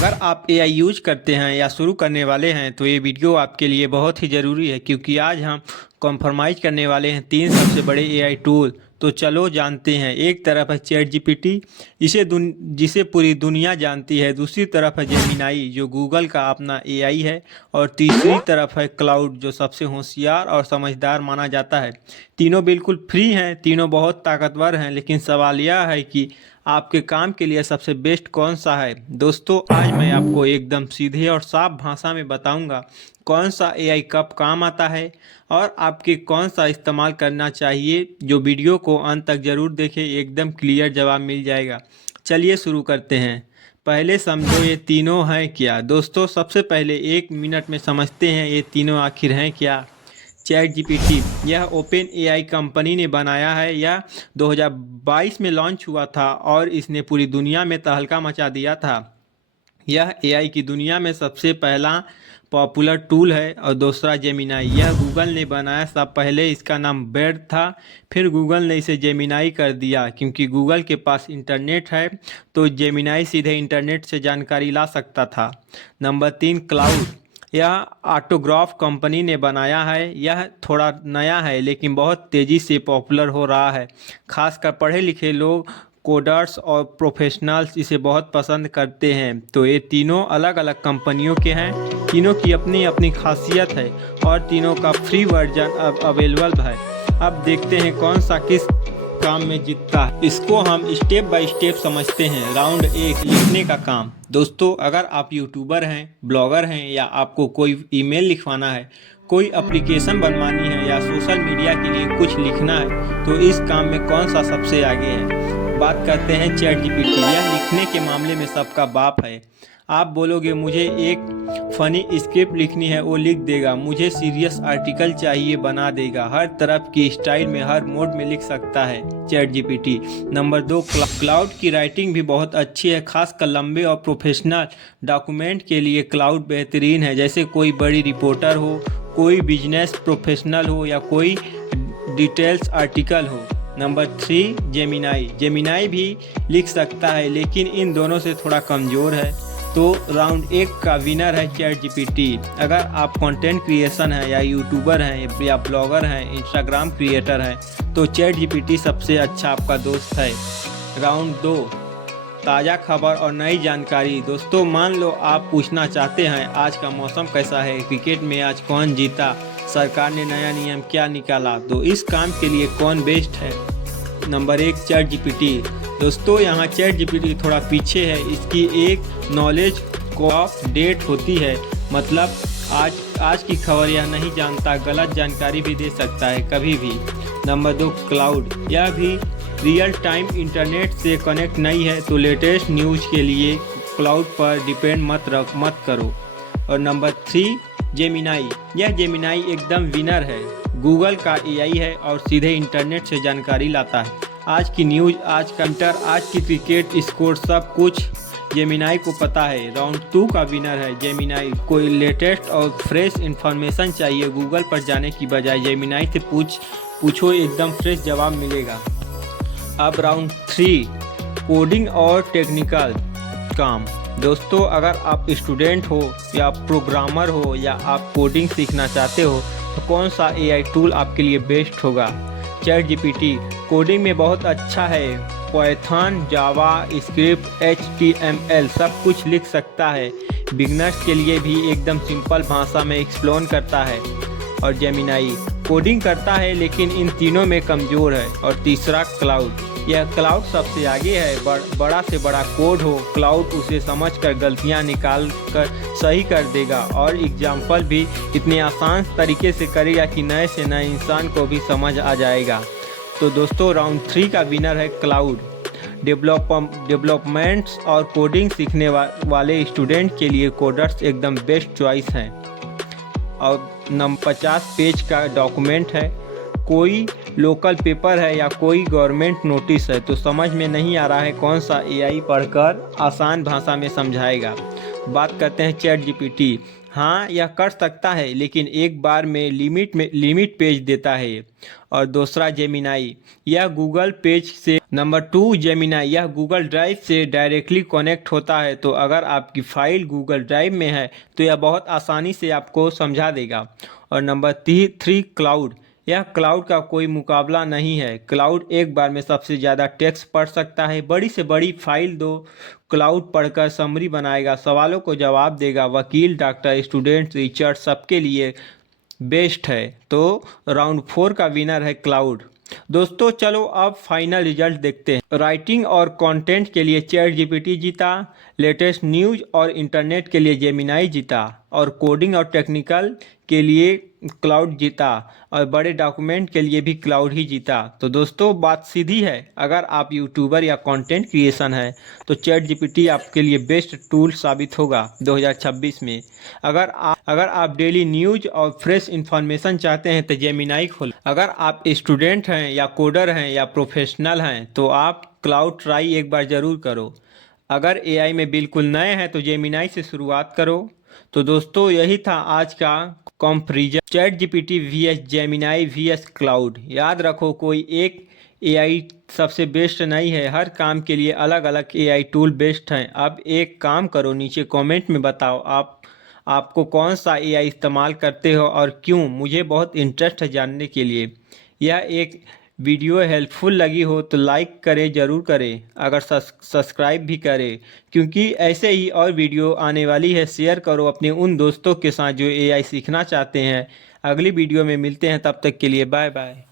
अगर आप AI use करते हैं या शुरू करने वाले हैं तो ये वीडियो आपके लिए बहुत ही ज़रूरी है, क्योंकि आज हम कॉम्प्रोमाइज़ करने वाले हैं तीन सबसे बड़े एआई टूल। तो चलो जानते हैं। एक तरफ है चैट जीपीटी, जिसे पूरी दुनिया जानती है। दूसरी तरफ है जेमिनाई, जो गूगल का अपना एआई है। और तीसरी तरफ है क्लाउड, जो सबसे होशियार और समझदार माना जाता है। तीनों बिल्कुल फ्री हैं, तीनों बहुत ताकतवर हैं, लेकिन सवाल यह है कि आपके काम के लिए सबसे बेस्ट कौन सा है। दोस्तों, आज मैं आपको एकदम सीधे और साफ भाषा में बताऊंगा कौन सा एआई कब काम आता है और आपके कौन सा इस्तेमाल करना चाहिए। जो वीडियो को अंत तक ज़रूर देखें, एकदम क्लियर जवाब मिल जाएगा। चलिए शुरू करते हैं। पहले समझो ये तीनों हैं क्या। दोस्तों, सबसे पहले 1 मिनट में समझते हैं ये तीनों आखिर हैं क्या। चैट जीपीटी, यह ओपन एआई कंपनी ने बनाया है। यह 2022 में लॉन्च हुआ था और इसने पूरी दुनिया में तहलका मचा दिया था। यह एआई की दुनिया में सबसे पहला पॉपुलर टूल है। और दूसरा जेमिनाई, यह गूगल ने बनाया था। पहले इसका नाम बेड था, फिर गूगल ने इसे जेमिनाई कर दिया, क्योंकि गूगल के पास इंटरनेट है तो जेमिनाई सीधे इंटरनेट से जानकारी ला सकता था। नंबर 3, क्लाउड, यह ऑटोग्राफ कंपनी ने बनाया है। यह थोड़ा नया है लेकिन बहुत तेज़ी से पॉपुलर हो रहा है। खासकर पढ़े लिखे लोग, कोडर्स और प्रोफेशनल्स इसे बहुत पसंद करते हैं। तो ये तीनों अलग अलग कंपनियों के हैं, तीनों की अपनी अपनी खासियत है और तीनों का फ्री वर्जन अब अवेलेबल है। अब देखते हैं कौन सा किस काम में जीतता है। इसको हम स्टेप बाय स्टेप समझते हैं। राउंड 1, लिखने का काम। दोस्तों, अगर आप यूट्यूबर हैं, ब्लॉगर हैं या आपको कोई ईमेल लिखवाना है, कोई एप्लीकेशन बनवानी है या सोशल मीडिया के लिए कुछ लिखना है, तो इस काम में कौन सा सबसे आगे है। बात करते हैं चैट जीपीटी। यह लिखने के मामले में सबका बाप है। आप बोलोगे मुझे एक फ़नी स्क्रिप्ट लिखनी है, वो लिख देगा। मुझे सीरियस आर्टिकल चाहिए, बना देगा। हर तरफ की स्टाइल में, हर मोड में लिख सकता है चैट जीपीटी। नंबर 2, क्लाउड की राइटिंग भी बहुत अच्छी है। खासकर लंबे और प्रोफेशनल डॉक्यूमेंट के लिए क्लाउड बेहतरीन है। जैसे कोई बड़ी रिपोर्टर हो, कोई बिजनेस प्रोफेशनल हो या कोई डिटेल्स आर्टिकल हो। Number 3, Gemini. जेमिनाई भी लिख सकता है, लेकिन इन दोनों से थोड़ा कमज़ोर है। तो राउंड 1 का विनर है चैट जीपीटी। अगर आप कंटेंट क्रिएशन है या यूट्यूबर हैं या ब्लॉगर हैं, इंस्टाग्राम क्रिएटर हैं, तो चैट जीपीटी सबसे अच्छा आपका दोस्त है। राउंड 2, ताज़ा खबर और नई जानकारी। दोस्तों, मान लो आप पूछना चाहते हैं आज का मौसम कैसा है, क्रिकेट में आज कौन जीता, सरकार ने नया नियम क्या निकाला, तो इस काम के लिए कौन बेस्ट है। Number 1, chat GPT. दोस्तों, यहाँ चैट जीपीटी थोड़ा पीछे है। इसकी एक नॉलेज को अपडेट होती है, मतलब आज की खबर यह नहीं जानता, गलत जानकारी भी दे सकता है कभी भी। Number 2, cloud. यह भी रियल टाइम इंटरनेट से कनेक्ट नहीं है, तो लेटेस्ट न्यूज़ के लिए क्लाउड पर डिपेंड मत करो। और नंबर 3, जेमिनाई। यह जेमिनाई एकदम विनर है। गूगल का एआई है और सीधे इंटरनेट से जानकारी लाता है। आज की न्यूज़, आज का इंटर, आज की क्रिकेट स्कोर, सब कुछ जेमिनाई को पता है। राउंड 2 का विनर है जेमिनाई। कोई लेटेस्ट और फ्रेश इंफॉर्मेशन चाहिए, गूगल पर जाने की बजाय जेमिनाई से पूछो, एकदम फ्रेश जवाब मिलेगा। अब राउंड 3, कोडिंग और टेक्निकल काम। दोस्तों, अगर आप स्टूडेंट हो या प्रोग्रामर हो या आप कोडिंग सीखना चाहते हो, तो कौन सा एआई टूल आपके लिए बेस्ट होगा। चैट जीपीटी कोडिंग में बहुत अच्छा है। पाइथन, जावा स्क्रिप्ट, HTML सब कुछ लिख सकता है। बिगनर्स के लिए भी एकदम सिंपल भाषा में एक्सप्लेन करता है। और जेमिनाई कोडिंग करता है लेकिन इन तीनों में कमज़ोर है। और तीसरा, क्लाउड। यह क्लाउड सबसे आगे है। बड़ा से बड़ा कोड हो, क्लाउड उसे समझकर गलतियां निकाल कर सही कर देगा और एग्जाम्पल भी इतने आसान तरीके से करेगा कि नए से नए इंसान को भी समझ आ जाएगा। तो दोस्तों, राउंड 3 का विनर है क्लाउड। डेवलपमेंट्स और कोडिंग सीखने वाले स्टूडेंट के लिए कोडर्स एकदम बेस्ट चॉइस हैं। और 50 पेज का डॉक्यूमेंट है, कोई लोकल पेपर है या कोई गवर्नमेंट नोटिस है, तो समझ में नहीं आ रहा है कौन सा एआई पढ़कर आसान भाषा में समझाएगा। बात करते हैं चैट जीपीटी। हाँ, यह कर सकता है, लेकिन एक बार में लिमिट पेज देता है। और दूसरा जेमिनाई, यह गूगल पेज से। नंबर 2 जेमिनाई, यह गूगल ड्राइव से डायरेक्टली कनेक्ट होता है, तो अगर आपकी फाइल गूगल ड्राइव में है तो यह बहुत आसानी से आपको समझा देगा। और नंबर 3 क्लाउड, यह क्लाउड का कोई मुकाबला नहीं है। क्लाउड एक बार में सबसे ज़्यादा टेक्स्ट पढ़ सकता है, बड़ी से बड़ी फाइल दो क्लाउड पढ़कर समरी बनाएगा, सवालों को जवाब देगा। वकील, डॉक्टर, स्टूडेंट, रिसर्च सबके लिए बेस्ट है। तो राउंड 4 का विनर है क्लाउड। दोस्तों चलो अब फाइनल रिजल्ट देखते हैं। राइटिंग और कंटेंट के लिए चैट जीपीटी जीता, लेटेस्ट न्यूज़ और इंटरनेट के लिए जेमिनाई जीता, और कोडिंग और टेक्निकल के लिए क्लाउड जीता, और बड़े डॉक्यूमेंट के लिए भी क्लाउड ही जीता। तो दोस्तों बात सीधी है, अगर आप यूट्यूबर या कंटेंट क्रिएशन है तो चैट जीपीटी आपके लिए बेस्ट टूल साबित होगा 2026 में। अगर आप डेली न्यूज़ और फ्रेश इंफॉर्मेशन चाहते हैं तो जेमिनाई खोलें। अगर आप स्टूडेंट हैं या कोडर हैं या प्रोफेशनल हैं तो आप क्लाउड ट्राई एक बार ज़रूर करो। अगर एआई में बिल्कुल नए हैं तो जेमिनाई से शुरुआत करो। तो दोस्तों यही था आज का comparison, ChatGPT VS Gemini VS Claude. याद रखो, कोई एक एआई सबसे बेस्ट नहीं है, हर काम के लिए अलग अलग एआई टूल बेस्ट हैं। अब एक काम करो, नीचे कमेंट में बताओ आपको कौन सा एआई इस्तेमाल करते हो और क्यों। मुझे बहुत इंटरेस्ट है जानने के लिए। यह एक वीडियो हेल्पफुल लगी हो तो लाइक करें, ज़रूर करें। अगर सब्सक्राइब भी करें, क्योंकि ऐसे ही और वीडियो आने वाली है। शेयर करो अपने उन दोस्तों के साथ जो एआई सीखना चाहते हैं। अगली वीडियो में मिलते हैं, तब तक के लिए बाय बाय।